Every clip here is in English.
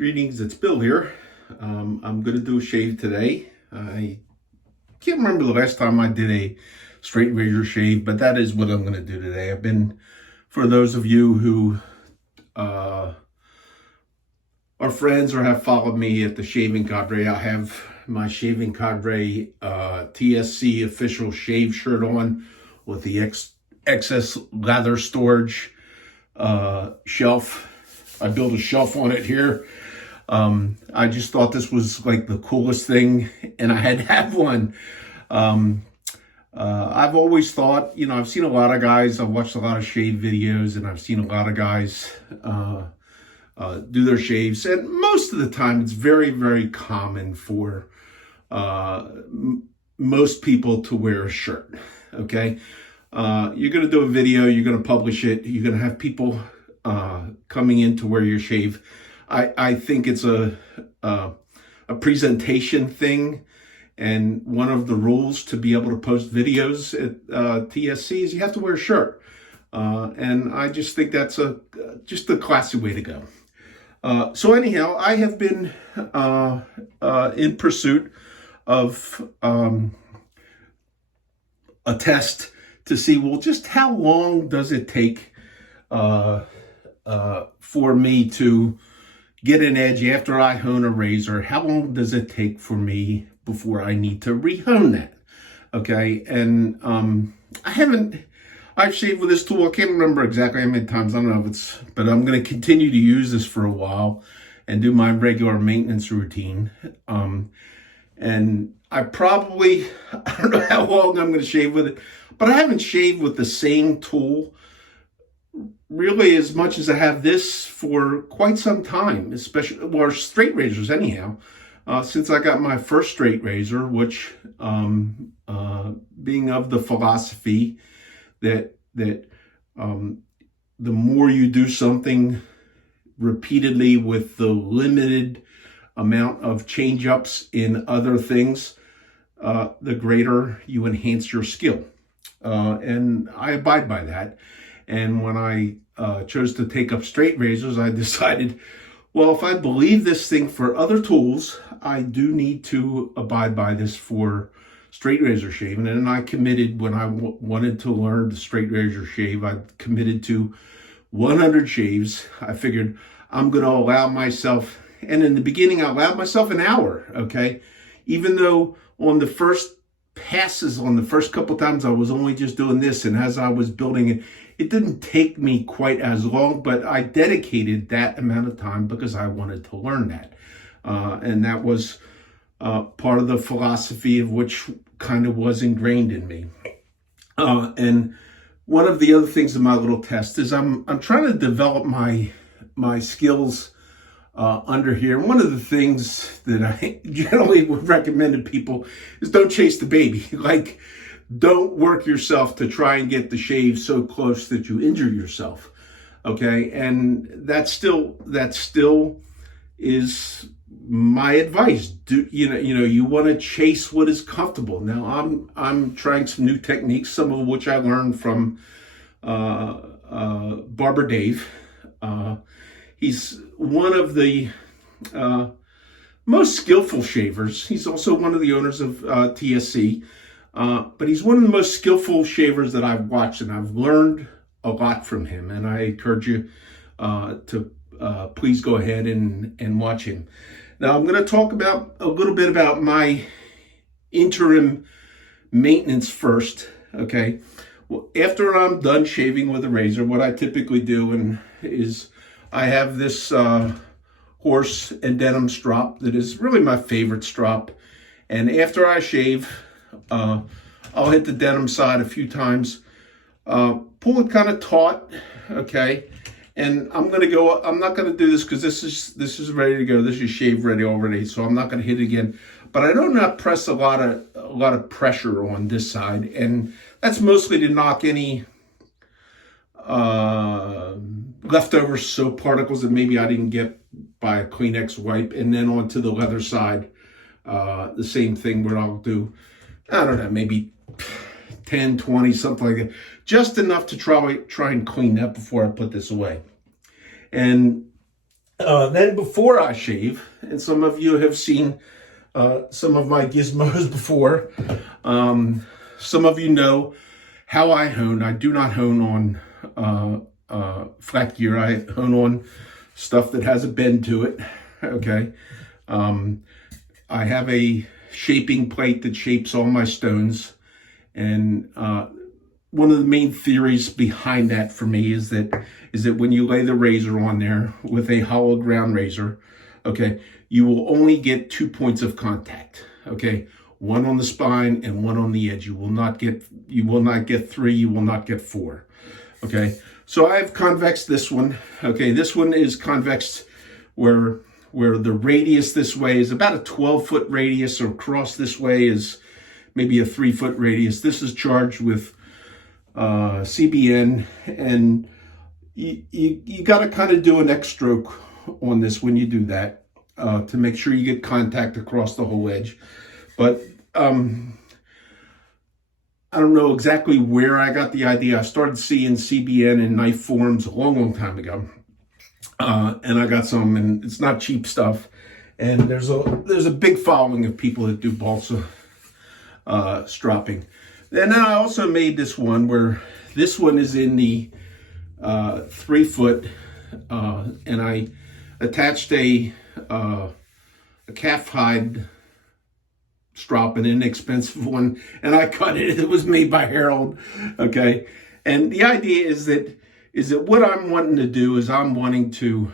Greetings, it's Bill here. I'm going to do a shave today. I can't remember the last time I did a straight razor shave, but that is what I'm going to do today. For those of you who are friends or have followed me at the Shaving Cadre, I have my Shaving Cadre TSC official shave shirt on with the excess lather storage shelf. I built a shelf on it here. I just thought this was like the coolest thing, and I had to have one. I've always thought, I've seen a lot of guys, I've watched a lot of shave videos, and I've seen a lot of guys do their shaves. And most of the time, it's very, very common for most people to wear a shirt, okay? You're going to do a video, you're going to publish it, you're going to have people coming in to wear your shave. I think it's a presentation thing, and one of the rules to be able to post videos at TSC is you have to wear a shirt, and I just think that's just a classy way to go. So anyhow, I have been in pursuit of a test to see, well, just how long does it take for me to get an edge after I hone a razor? How long does it take for me before I need to rehone that? Okay, and I've shaved with this tool. I can't remember exactly how many times. I don't know but I'm going to continue to use this for a while and do my regular maintenance routine. And I don't know how long I'm going to shave with it, but I haven't shaved with the same tool really as much as I have this for quite some time, especially, or straight razors anyhow, since I got my first straight razor, which being of the philosophy that the more you do something repeatedly with the limited amount of change-ups in other things, the greater you enhance your skill. And I abide by that. And when I chose to take up straight razors, I decided, well, if I believe this thing for other tools, I do need to abide by this for straight razor shaving. And I committed, when I wanted to learn the straight razor shave, I committed to 100 shaves. I figured I'm going to allow myself, and in the beginning, I allowed myself an hour, okay? Even though on the first passes, on the first couple times, I was only just doing this, and as I was building it, it didn't take me quite as long, but I dedicated that amount of time because I wanted to learn that. And that was part of the philosophy of which kind of was ingrained in me. And one of the other things in my little test is I'm trying to develop my skills under here. And one of the things that I generally would recommend to people is don't chase the baby. Like, don't work yourself to try and get the shave so close that you injure yourself. Okay, and that still is my advice. You want to chase what is comfortable. Now I'm trying some new techniques, some of which I learned from Barber Dave. He's one of the most skillful shavers. He's also one of the owners of TSC. But he's one of the most skillful shavers that I've watched, and I've learned a lot from him. And I encourage you to please go ahead and watch him. Now, I'm going to talk about a little bit about my interim maintenance first, okay? Well, after I'm done shaving with a razor, what I typically do is I have this horse and denim strop that is really my favorite strop. And after I shave, I'll hit the denim side a few times, pull it kind of taut, okay? And I'm not going to do this because this is ready to go. This is shave ready already, so I'm not going to hit it again. But I do not press a lot of pressure on this side, and that's mostly to knock any leftover soap particles that maybe I didn't get by a Kleenex wipe, and then onto the leather side, the same thing where I'll do, I don't know, maybe 10, 20, something like that. Just enough to try and clean up before I put this away. And Then before I shave, and some of you have seen some of my gizmos before, some of you know how I hone. I do not hone on flat gear. I hone on stuff that has a bend to it, okay? I have a shaping plate that shapes all my stones, and one of the main theories behind that for me is that when you lay the razor on there with a hollow ground razor, okay, you will only get 2 points of contact, okay, one on the spine and one on the edge. You will not get 3. You will not get 4, okay. So I've convexed this one, okay. This one is convexed where the radius this way is about a 12-foot radius, or across this way is maybe a 3-foot radius. This is charged with CBN, and you got to kind of do an X stroke on this when you do that to make sure you get contact across the whole edge. But I don't know exactly where I got the idea. I started seeing CBN in knife forms a long time ago, and I got some, and it's not cheap stuff. And there's a big following of people that do balsa stropping. And then I also made this one where this one is in the 3 foot, and I attached a calf hide strop, an inexpensive one, and I cut it. It was made by Harold, okay? And the idea is that what I'm wanting to do is I'm wanting to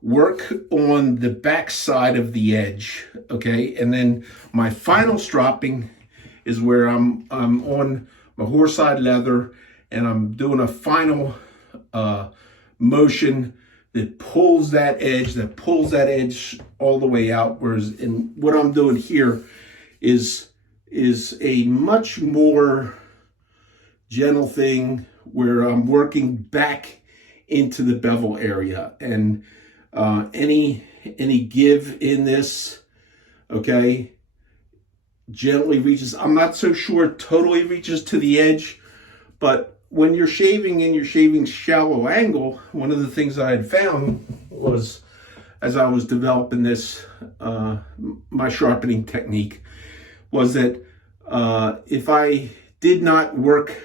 work on the back side of the edge, okay? And then my final stropping is where I'm on my horsehide leather, and I'm doing a final motion that pulls that edge all the way out. Whereas what I'm doing here is a much more gentle thing where I'm working back into the bevel area, and any give in this, okay, gently reaches. I'm not so sure it totally reaches to the edge, but when you're shaving and you're shaving shallow angle, one of the things I had found was, as I was developing this, my sharpening technique, was that if I did not work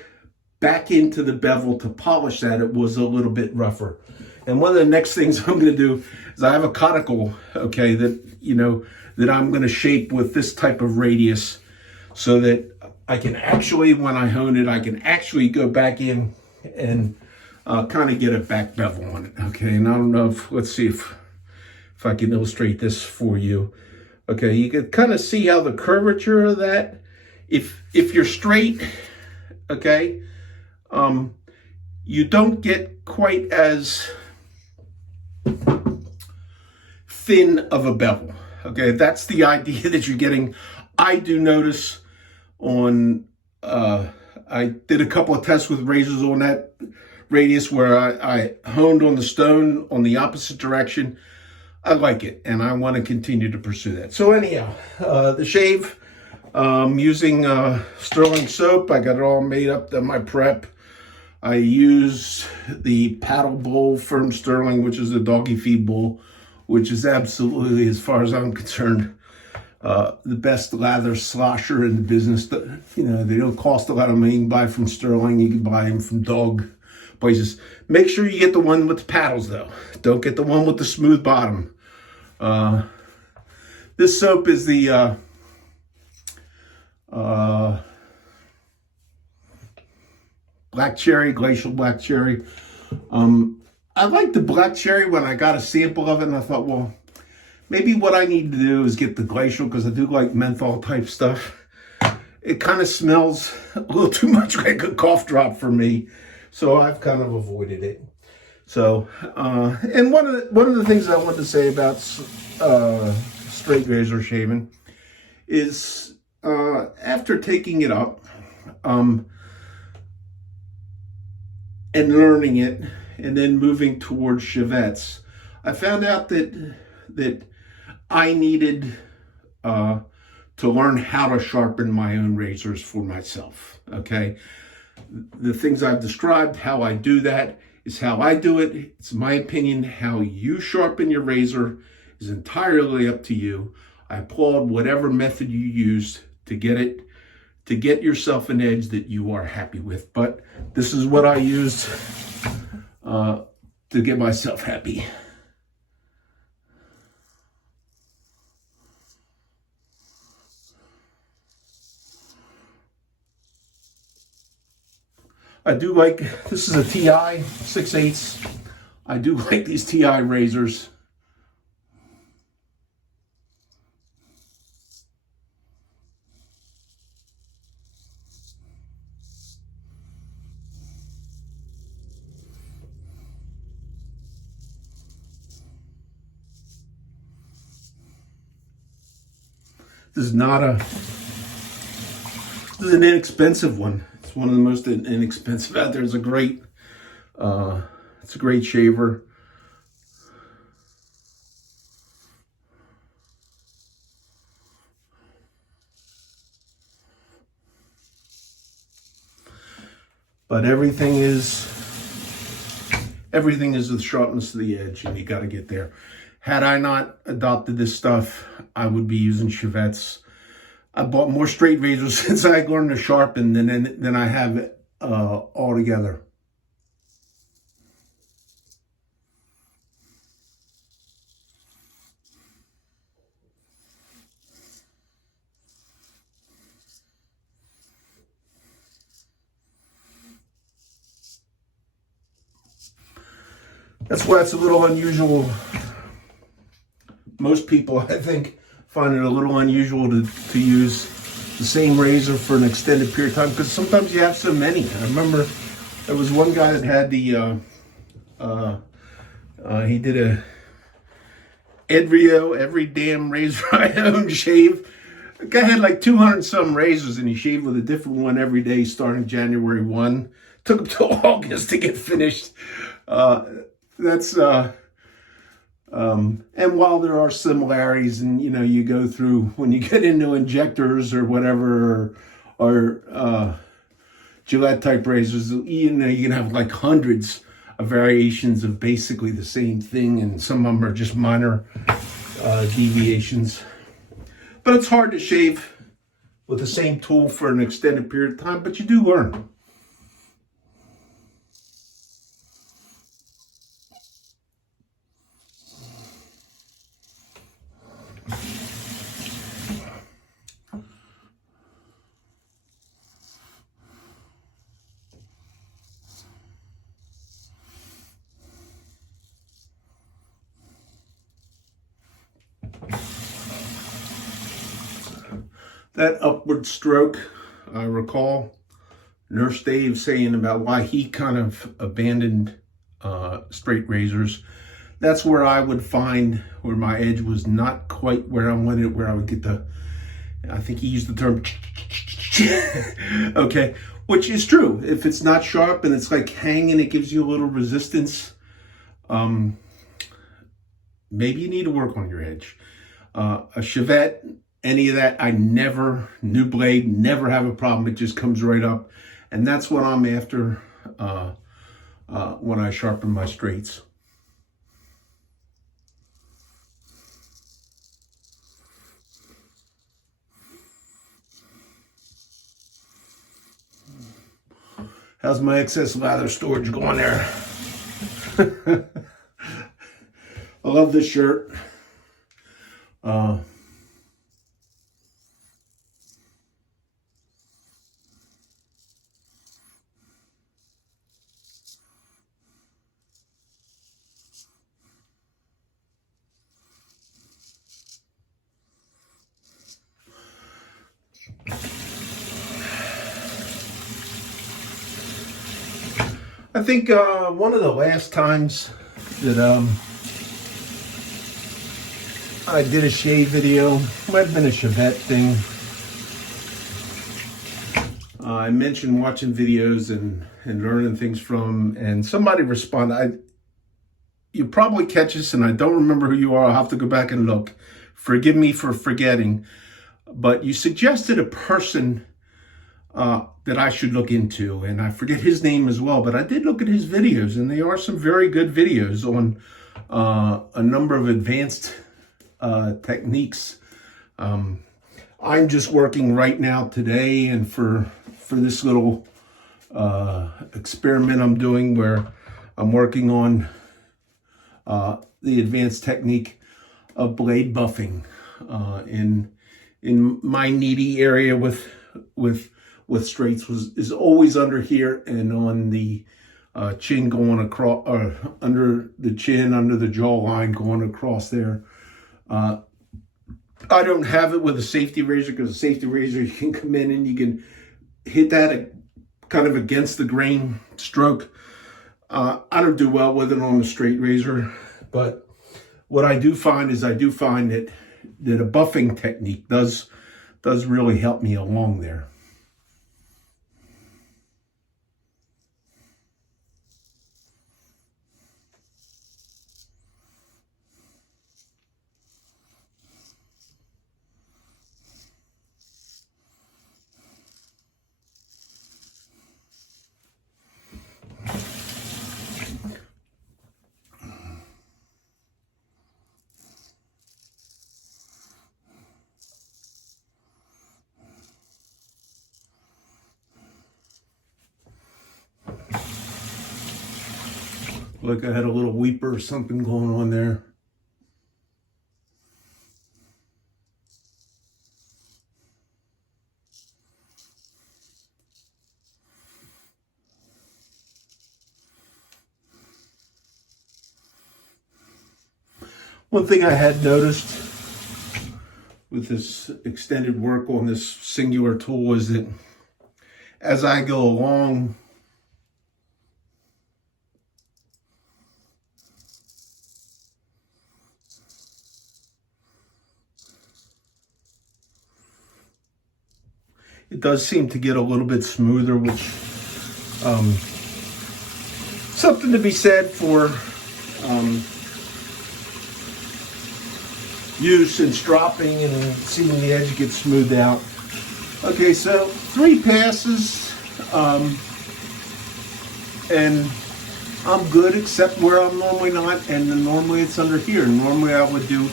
back into the bevel to polish that, it was a little bit rougher. And one of the next things I'm going to do is I have a conical, okay, that I'm going to shape with this type of radius, so that I can actually, when I hone it, I can actually go back in and kind of get a back bevel on it, okay? And I don't know let's see if I can illustrate this for you. Okay, you can kind of see how the curvature of that, if you're straight, okay, you don't get quite as thin of a bevel, okay? That's the idea that you're getting. I do notice on, I did a couple of tests with razors on that radius where I honed on the stone on the opposite direction. I like it, and I want to continue to pursue that. So anyhow, the shave, using sterling soap. I got it all made up to my prep. I use the paddle bowl from Sterling, which is a doggy feed bowl, which is absolutely, as far as I'm concerned, the best lather slosher in the business. They don't cost a lot of money. You can buy from Sterling. You can buy them from dog places. Make sure you get the one with the paddles, though. Don't get the one with the smooth bottom. This soap is the black cherry, glacial black cherry. I liked the black cherry when I got a sample of it, and I thought, well, maybe what I need to do is get the glacial, because I do like menthol type stuff. It kind of smells a little too much like a cough drop for me, so I've kind of avoided it. So, and one of the things I wanted to say about straight razor shaving is, after taking it up and learning it, and then moving towards chevettes, I found out that I needed to learn how to sharpen my own razors for myself, okay? The things I've described, how I do that, It's how I do it. It's my opinion. How you sharpen your razor is entirely up to you. I applaud whatever method you use to get yourself an edge that you are happy with. But this is what I used to get myself happy. I do like, this is a TI 6/8. I do like these TI razors. This is an inexpensive one. It's one of the most inexpensive out there. It's a great shaver. But everything is the sharpness of the edge, and you got to get there. Had I not adopted this stuff, I would be using Chevettes. I bought more straight razors since I learned to sharpen than I have altogether. That's why it's a little unusual. Most people, I think, find it a little unusual to use the same razor for an extended period of time, because sometimes you have so many. I remember there was one guy that had the, he did a Edrio, every damn razor I own shave. The guy had like 200 some razors, and he shaved with a different one every day starting January 1. Took him till August to get finished. And while there are similarities, and you go through when you get into injectors or whatever, or Gillette type razors, you can have like hundreds of variations of basically the same thing, and some of them are just minor deviations. But it's hard to shave with the same tool for an extended period of time, but you do learn. That upward stroke, I recall Nurse Dave saying about why he kind of abandoned straight razors. That's where I would find where my edge was not quite where I wanted it, where I would get I think he used the term, okay, which is true. If it's not sharp and it's like hanging, it gives you a little resistance. Maybe you need to work on your edge. A Chevette, any of that, new blade, never have a problem. It just comes right up. And that's what I'm after when I sharpen my straights. How's my excess lather storage going there? I love this shirt. I think one of the last times that I did a shave video, might have been a Chevette thing. I mentioned watching videos and learning things from, and somebody responded. You probably catch this, and I don't remember who you are. I'll have to go back and look. Forgive me for forgetting. But you suggested a person that I should look into. And I forget his name as well, but I did look at his videos, and they are some very good videos on a number of advanced techniques. I'm just working right now today, and for this little experiment I'm doing, where I'm working on the advanced technique of blade buffing in my needy area with straights is always under here and on the chin, going across, or under the chin, under the jawline, going across there. I don't have it with a safety razor, because a safety razor, you can come in and you can hit that kind of against the grain stroke. I don't do well with it on the straight razor, but what I do find is that a buffing technique does really help me along there. Like I had a little weeper or something going on there. One thing I had noticed with this extended work on this singular tool is that as I go along, it does seem to get a little bit smoother, which something to be said for use and stropping and seeing the edge get smoothed out. Okay, so 3 passes, and I'm good, except where I'm normally not, and then normally it's under here. Normally I would do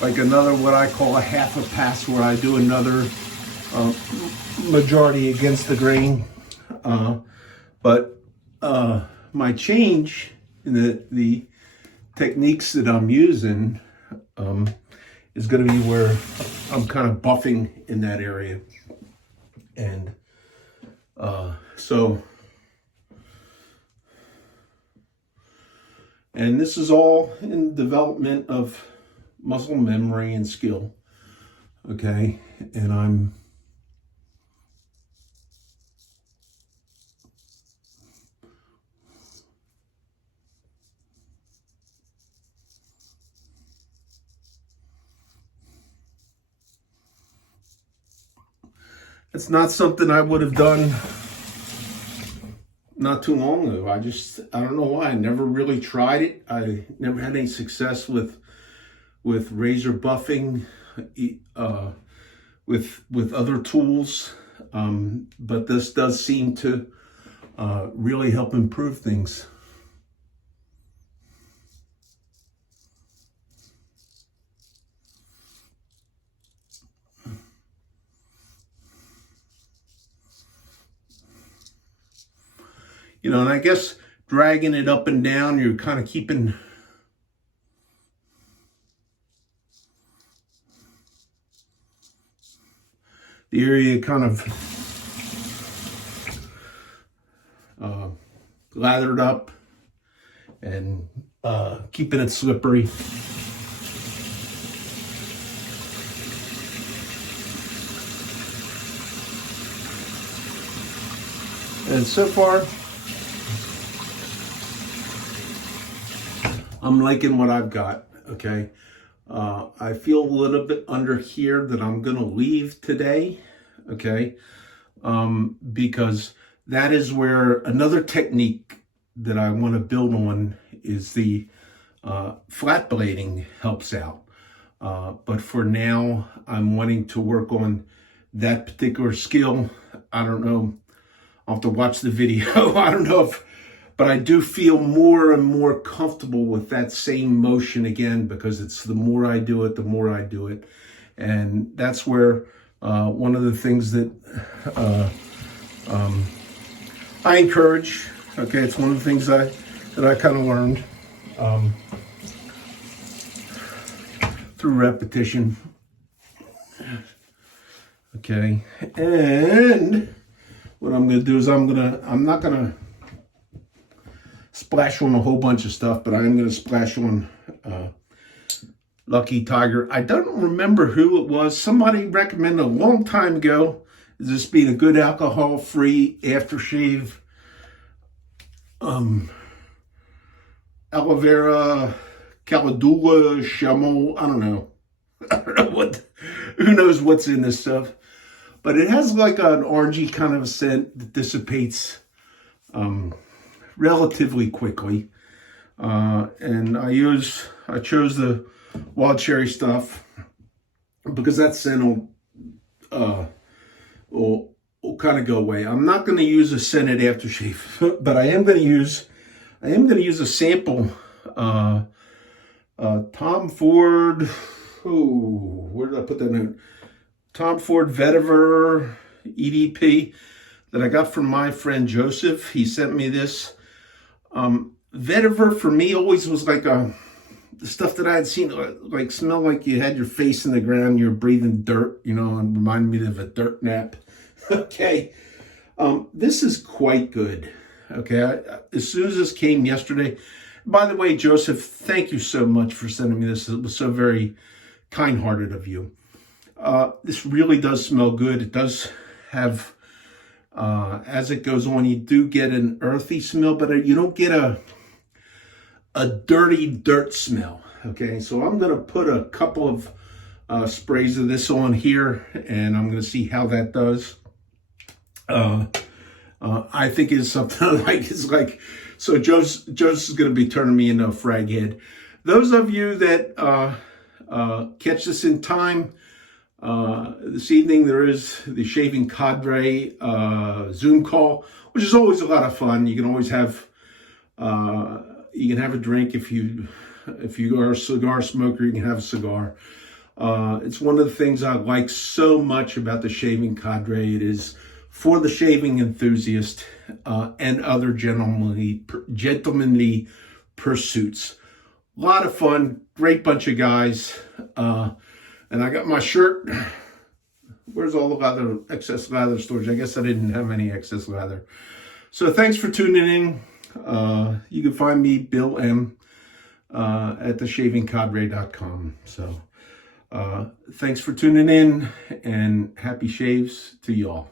like another, what I call a half a pass, where I do another majority against the grain, but my change in the techniques that I'm using is going to be where I'm kind of buffing in that area. And and this is all in development of muscle memory and skill. Okay, and it's not something I would have done not too long ago. I don't know why. I never really tried it. I never had any success with razor buffing, with other tools. But this does seem to really help improve things. You know, and I guess dragging it up and down, you're kind of keeping the area kind of lathered up and keeping it slippery. And so far, I'm liking what I've got, okay? I feel a little bit under here that I'm gonna leave today, okay? Because that is where another technique that I wanna build on is the flat blading helps out. But for now, I'm wanting to work on that particular skill. I don't know. I'll have to watch the video. I don't know but I do feel more and more comfortable with that same motion again, because it's the more I do it, the more I do it. And that's where one of the things that I encourage, okay, it's one of the things that I kind of learned through repetition. Okay, and what I'm going to do is I'm not going to splash on a whole bunch of stuff, but I'm going to splash on Lucky Tiger. I don't remember who it was. Somebody recommended a long time ago this being a good alcohol-free aftershave. Aloe vera, calendula, chamois. I don't know. I don't know who knows what's in this stuff. But it has like an orangey kind of scent that dissipates relatively quickly. And I chose the wild cherry stuff because that scent will kind of go away. I'm not going to use a scented aftershave, but I am going to use a sample Tom Ford. Oh, where did I put that in? Tom Ford Vetiver EDP that I got from my friend Joseph. He sent me this. Vetiver for me always was like the stuff that I had seen, like smell like you had your face in the ground, you're breathing dirt, you know, and reminded me of a dirt nap. Okay. This is quite good. Okay. As soon as this came yesterday, by the way, Joseph, thank you so much for sending me this. It was so very kind-hearted of you. This really does smell good. It does have, as it goes on, you do get an earthy smell, but you don't get a dirty dirt smell. Okay, so I'm going to put a couple of sprays of this on here, and I'm going to see how that does. I think it's something like, so Joe's is going to be turning me into a frag head. Those of you that catch this in time, this evening there is the Shaving Cadre Zoom call, which is always a lot of fun. You can always have you can have a drink if you are a cigar smoker. You can have a cigar. It's one of the things I like so much about the Shaving Cadre. It is for the shaving enthusiast and other gentlemanly pursuits. A lot of fun, great bunch of guys. And I got my shirt. Where's all the leather, excess leather storage? I guess I didn't have any excess leather. So thanks for tuning in. You can find me, Bill M, at theshavingcadre.com. So thanks for tuning in, and happy shaves to y'all.